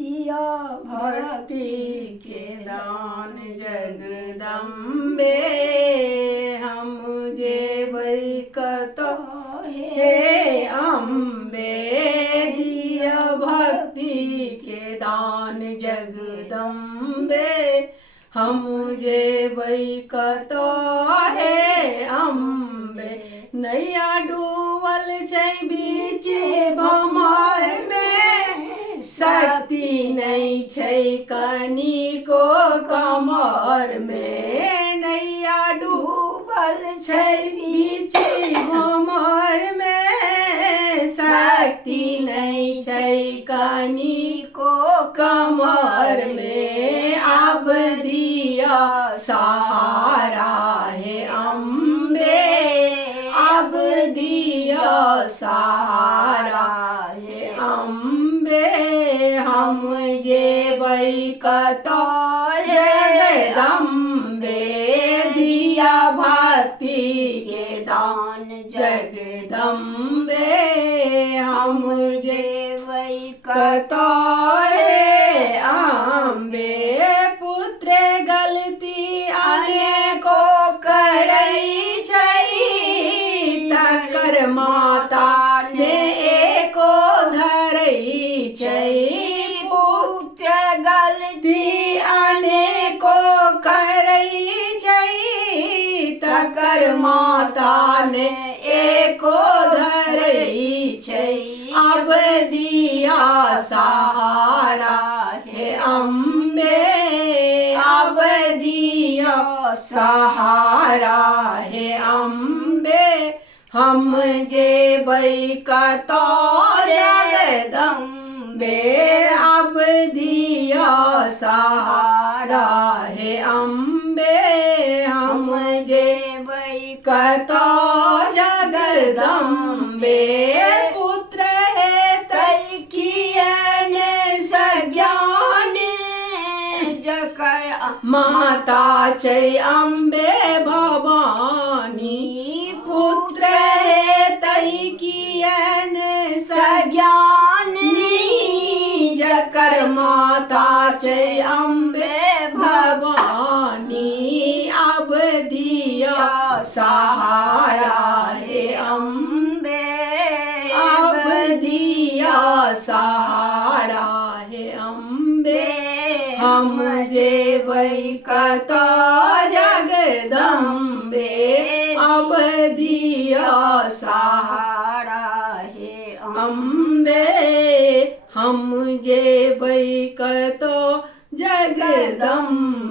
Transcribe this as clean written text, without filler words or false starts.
दिया भक्ति के दान जगदम्बे हम जेबै कतौ हे अम्बे दिया भक्ति के दान जगदम्बे हम जेबै कतौ हे अम्बे नैया डूबल छै बीच भमर में शक्ति नहीं छै कनिको कमर में नैया डूबल छै बीच भमर में शक्ति नहीं छै कनिको कमर में अब दिया सहारा हे अम्बे अब दिया सहारा हे अम्बे हम जेबै कतौ जगदम्बे दिया भक्ति के दान जगदम्बे हम जेबै कतौ हे अम्बे पुत्र गलती अनेको करै छै तकर माता ने एको धरै छै पुत्र गलती अनेको करै छै तकर माता ने एको धरै छै अब दिया सहारा हे अम्बे अब दिया सहारा हे अम्बे हम जेबै कतौ जगदम्बे अब दिया सहारा हे अम्बे हम जेबै कतौ जगदम्बे पुत्र हेतै कियन सज्ञान जकर माता छै अम्बे भवानी पुत्र हेतै कियन सज्ञानी जकर माता छै अम्बे भवानी अब दिया सहारा हे अम्बे अब दिया सहारा हे अम्बे हम जेबै कतौ जगदम्बे अब दिया सहारा हे अम्बे हम जेबै कतौ जगदम्बे।